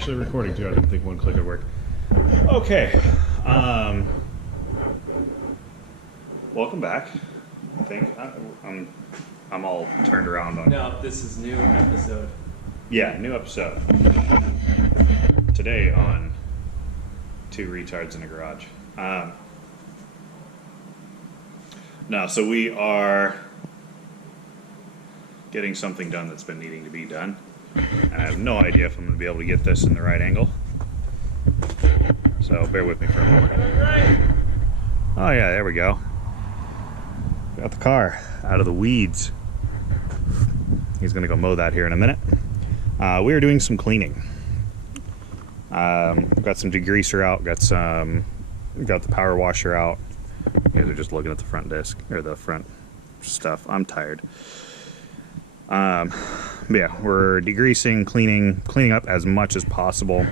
actually recording too. I didn't think one click would work. Okay. Welcome back. I think I'm all turned around on. No, this is new episode. Yeah, new episode. Today on Two Retards in a Garage. No, so we are getting something done that's been needing to be done. And I have no idea if I'm going to be able to get this in the right angle. So bear with me for a moment. Oh yeah, there we go. Got the car out of the weeds. He's going to go mow that here in a minute. We are doing some cleaning. Got some degreaser out. Got the power washer out. You guys are just looking at the front disc or the front stuff. I'm tired. But yeah, we're degreasing, cleaning up as much as possible.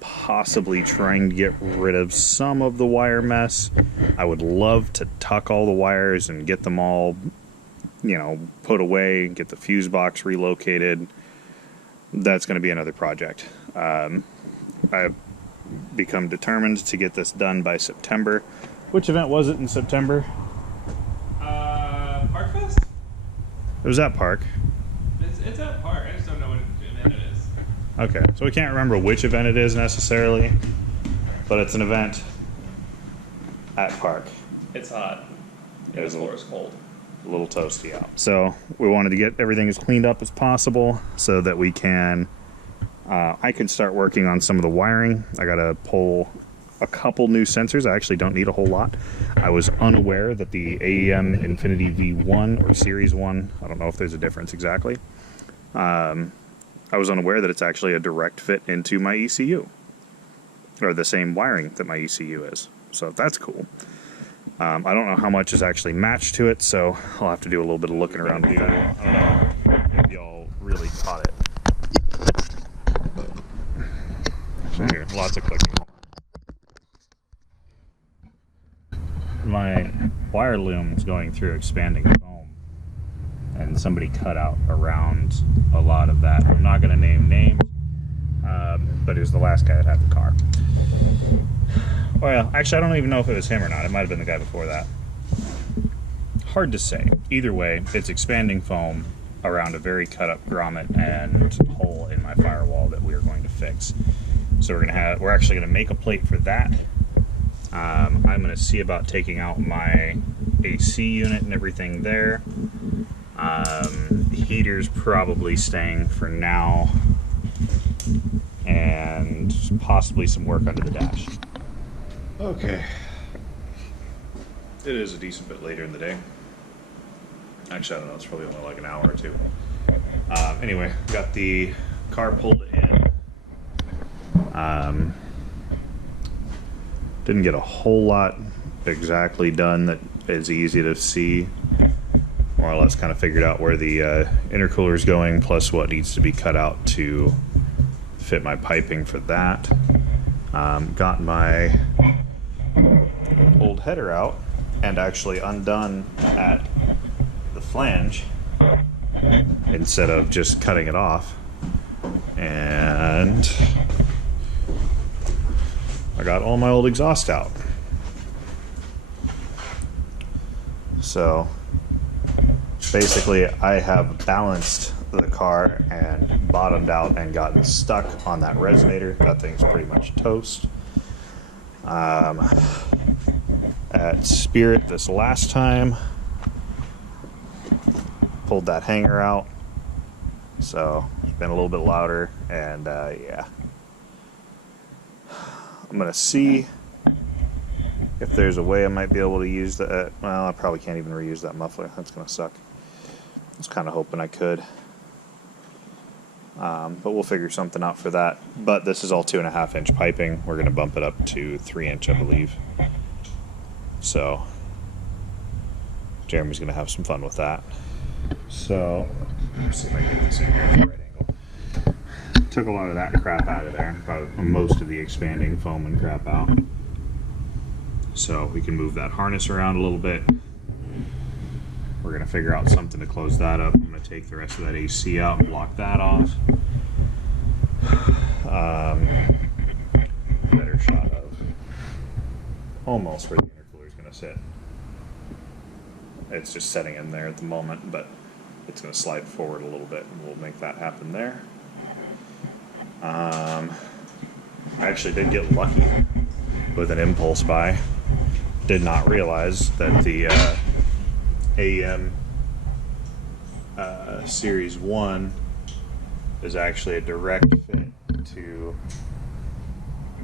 Possibly trying to get rid of some of the wire mess. I would love to tuck all the wires and get them all, put away, get the fuse box relocated. That's going to be another project. I've become determined to get this done by September. Which event was it in September? Park Fest? It was at Park. It's at Park. I just don't know what event it is. Okay, so we can't remember which event it is necessarily, but it's an event at Park. It's hot. The floor is cold. A little toasty out. So we wanted to get everything as cleaned up as possible so that we can, I can start working on some of the wiring. I got to pull a couple new sensors. I actually don't need a whole lot. I was unaware that the AEM Infinity V1 or Series 1, I don't know if there's a difference exactly. I was unaware that it's actually a direct fit into my ECU, or the same wiring that my ECU is. So that's cool. I don't know how much is actually matched to it, so I'll have to do a little bit of looking around with that. I don't know if y'all really caught it. So here, lots of clicking. My wire loom is going through expanding foam, and somebody cut out around a lot of that. I'm not going to name names, but it was the last guy that had the car. Well, actually, I don't even know if it was him or not. It might have been the guy before that. Hard to say. Either way, it's expanding foam around a very cut up grommet and hole in my firewall that we are going to fix. So we're actually going to make a plate for that. I'm going to see about taking out my AC unit and everything there. Heater's probably staying for now, and possibly some work under the dash. Okay. It is a decent bit later in the day. Actually, I don't know, it's probably only like an hour or two. Anyway, got the car pulled in. Didn't get a whole lot exactly done that is easy to see. More or less kind of figured out where the intercooler is going, plus what needs to be cut out to fit my piping for that. Got my old header out and actually undone at the flange instead of just cutting it off. And I got all my old exhaust out. So basically I have balanced the car and bottomed out and gotten stuck on that resonator. That thing's pretty much toast. At Spirit this last time, pulled that hanger out, so it's been a little bit louder, and yeah. I'm gonna see if there's a way I might be able to use that. Well, I probably can't even reuse that muffler. That's gonna suck. I was kind of hoping I could. But we'll figure something out for that. But this is all 2.5 inch piping. We're going to bump it up to 3 inch, I believe. So Jeremy's going to have some fun with that. So let's see if I can get this in here at the right angle. Took a lot of that crap out of there. Got most of the expanding foam and crap out. So we can move that harness around a little bit. We're going to figure out something to close that up. I'm going to take the rest of that AC out and block that off. Better shot of almost where the intercooler is going to sit. It's just setting in there at the moment, but it's going to slide forward a little bit, and we'll make that happen there. I actually did get lucky with an impulse buy. Did not realize that the AEM Series 1 is actually a direct fit to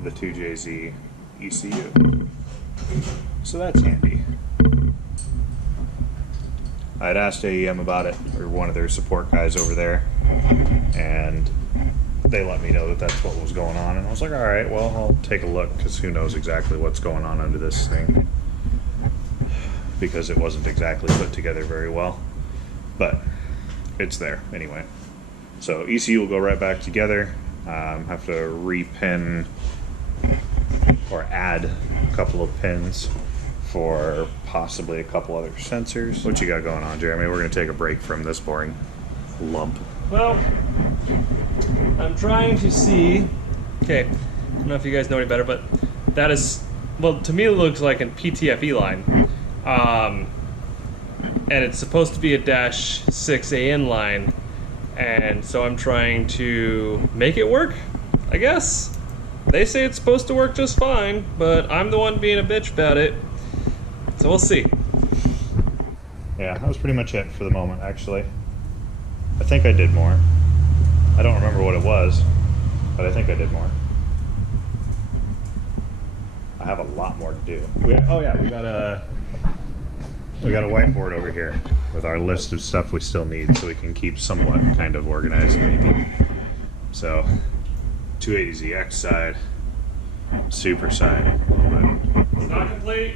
the 2JZ ECU. So that's handy. I'd asked AEM about it, or one of their support guys over there, and they let me know that that's what was going on, and I was like, alright, well, I'll take a look, because who knows exactly what's going on under this thing, because it wasn't exactly put together very well, but it's there anyway. So ECU will go right back together. Have to repin or add a couple of pins for possibly a couple other sensors. What you got going on, Jeremy? We're going to take a break from this boring lump. Well, I'm trying to see. Okay, I don't know if you guys know any better, but that is, well, to me it looks like a PTFE line. And it's supposed to be a -6AN line. And so I'm trying to make it work, I guess. They say it's supposed to work just fine, but I'm the one being a bitch about it. So we'll see. Yeah, that was pretty much it for the moment, actually. I think I did more. I don't remember what it was, but I think I did more. I have a lot more to do. We got a whiteboard over here with our list of stuff we still need, so we can keep somewhat kind of organized, maybe. So, 280ZX side, Supra side. It's not complete.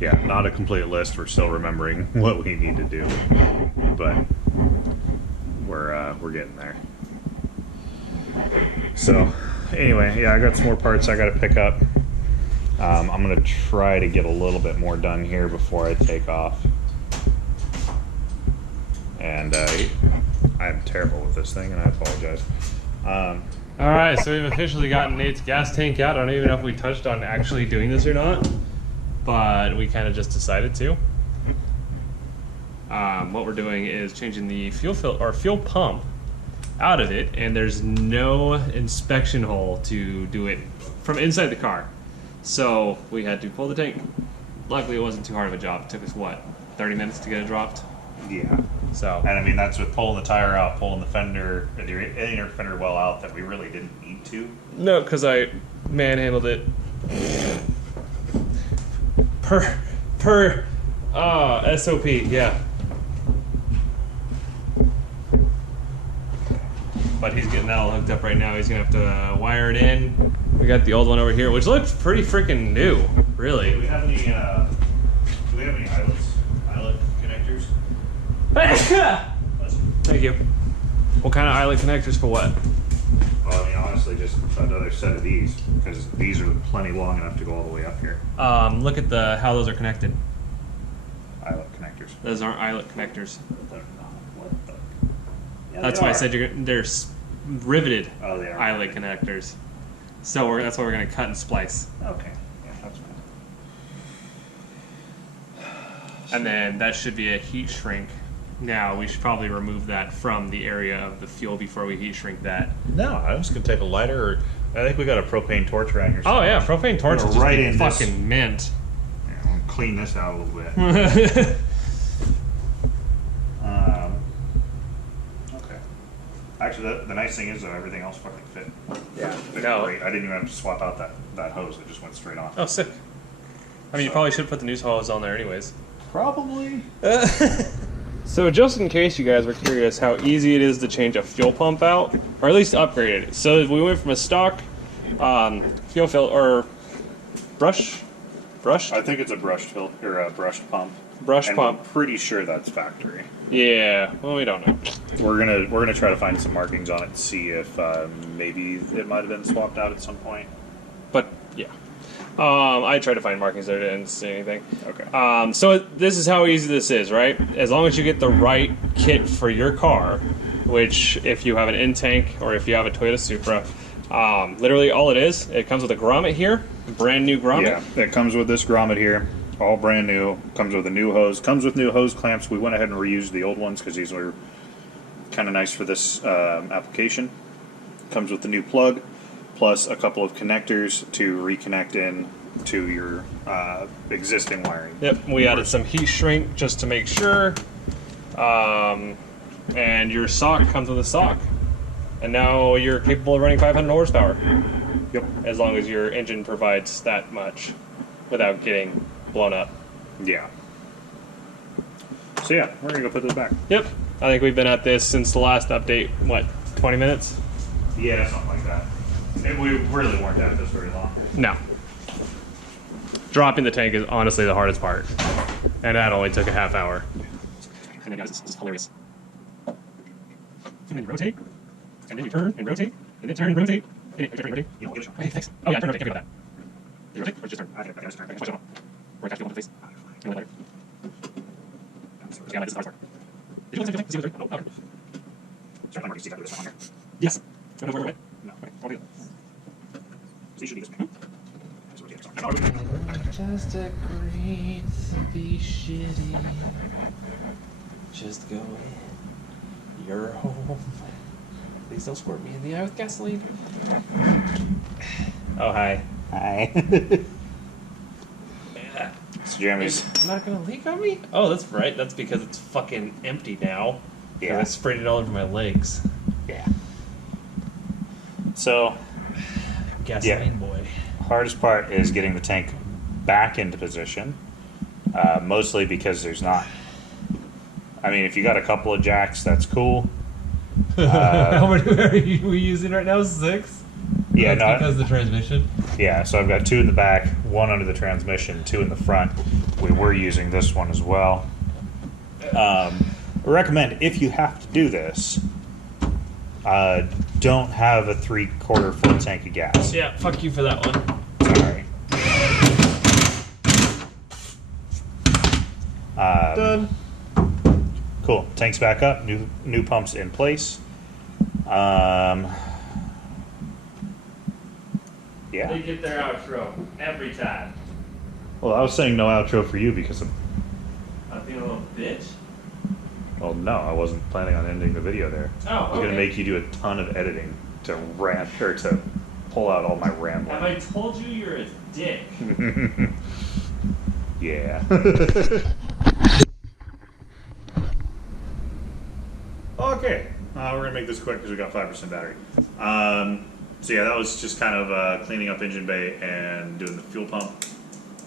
Yeah, not a complete list. We're still remembering what we need to do, but we're getting there. So, anyway, yeah, I got some more parts I got to pick up. I'm gonna try to get a little bit more done here before I take off. And I'm terrible with this thing, and I apologize. Alright, so we've officially gotten Nate's gas tank out. I don't even know if we touched on actually doing this or not, but we kind of just decided to. What we're doing is changing the fuel pump out of it, and there's no inspection hole to do it from inside the car. So we had to pull the tank. Luckily, it wasn't too hard of a job. It took us, what, 30 minutes to get it dropped? Yeah. So. And I mean, that's with pulling the tire out, pulling the fender, the inner fender well out that we really didn't need to. No, because I manhandled it. Per SOP, yeah. But he's getting that all hooked up right now. He's gonna have to wire it in. We got the old one over here, which looks pretty freaking new, really. Do we have any eyelet connectors? Thank you. What kind of eyelet connectors for what? Well, I mean, honestly, just another set of these, because these are plenty long enough to go all the way up here. Look at how those are connected. Eyelet connectors. Those aren't eyelet connectors. They're not. What the? Yeah, That's they why are. I said they're riveted Oh, they are. eyelet connectors. So that's why we're going to cut and splice. Okay. Yeah, that's fine. And then that should be a heat shrink. Now, we should probably remove that from the area of the fuel before we heat shrink that. No, I was going to take a lighter, or I think we got a propane torch around here. Oh yeah, propane torch is right just in this. fucking mint. Yeah, I'm going to clean this out a little bit. Okay. Actually, the nice thing is, though, everything else fucking fit. Yeah. They're No. great. I didn't even have to swap out that hose. It just went straight off. Oh, sick. I mean, you probably should put the new hose on there anyways. Probably. So just in case you guys were curious how easy it is to change a fuel pump out, or at least upgrade it. So we went from a stock fuel filter, or brushed? I think it's a brushed filter, or a brushed pump. Brush and pump. I'm pretty sure that's factory. Yeah, well, we don't know. We're gonna try to find some markings on it to see if maybe it might have been swapped out at some point. But yeah, I tried to find markings there, didn't see anything. Okay. So this is how easy this is, right? As long as you get the right kit for your car, which if you have an in-tank or if you have a Toyota Supra, literally all it is, it comes with a grommet here, brand new grommet. Yeah, it comes with this grommet here, all brand new. Comes with a new hose. Comes with new hose clamps. We went ahead and reused the old ones because these were kind of nice for this application. Comes with the new plug, plus a couple of connectors to reconnect in to your existing wiring. Yep, we added some heat shrink just to make sure. And your sock comes with a sock. And now you're capable of running 500 horsepower. Yep. As long as your engine provides that much without getting blown up. Yeah. So yeah, we're gonna go put this back. Yep. I think we've been at this since the last update, what, 20 minutes? Yeah, something like that. We really weren't at this very long. No. Dropping the tank is honestly the hardest part. And that only took a half hour. And then guys, this is hilarious. And then you rotate, and then you turn and rotate, and then turn and rotate. And then rotate. Hey, thanks. Oh yeah, turn and rotate. I forgot that. You rotate or just turn? I just turn. Push it on. Or catch people on the face. And then later. Yeah, this is the hardest part. Did you look at the thing? Oh, okay. Start on marking. See if I do this one here. Yes. No, no, no. Okay, I'll do it. So you should do this. Just agreed to be shitty. Just go in. You're home. Please don't squirt me in the eye with gasoline. Oh, hi. Hi. So Jeremy's. It's not gonna leak on me? Oh, that's right. That's because it's fucking empty now. Yeah. I sprayed it all over my legs. Yeah. So. Gasoline boy. Hardest part is getting the tank back into position. Mostly because there's not. I mean, if you got a couple of jacks, that's cool. How many are we using right now? 6? Yeah, That's no. because of the transmission. Yeah, so I've got 2 in the back, 1 under the transmission, 2 in the front. We were using this one as well. I recommend if you have to do this, don't have a 3/4 full tank of gas. Yeah, fuck you for that one. Sorry. Done. Cool. Tank's back up. New pumps in place. Yeah. They get their outro every time. Well, I was saying no outro for you because of. I'm being a little bitch. Well, no, I wasn't planning on ending the video there. Oh, I was okay. gonna make you do a ton of editing to rant or to pull out all my rambling. Have I told you you're a dick? Yeah. Okay, we're gonna make this quick because we got 5% battery. So yeah, that was just kind of cleaning up engine bay and doing the fuel pump.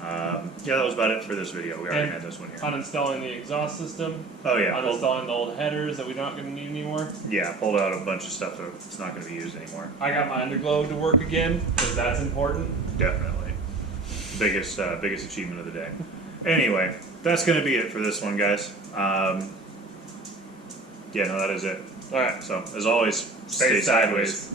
Yeah, that was about it for this video. We already had this one here. Uninstalling the exhaust system. Oh yeah, Uninstalling the old headers that we're not going to need anymore. yeah, pulled out a bunch of stuff that's not going to be used anymore. I got my underglow to work again because that's important. Definitely, biggest achievement of the day. Anyway, that's going to be it for this one, guys. Yeah, no, that is it. All right. So as always, stay sideways.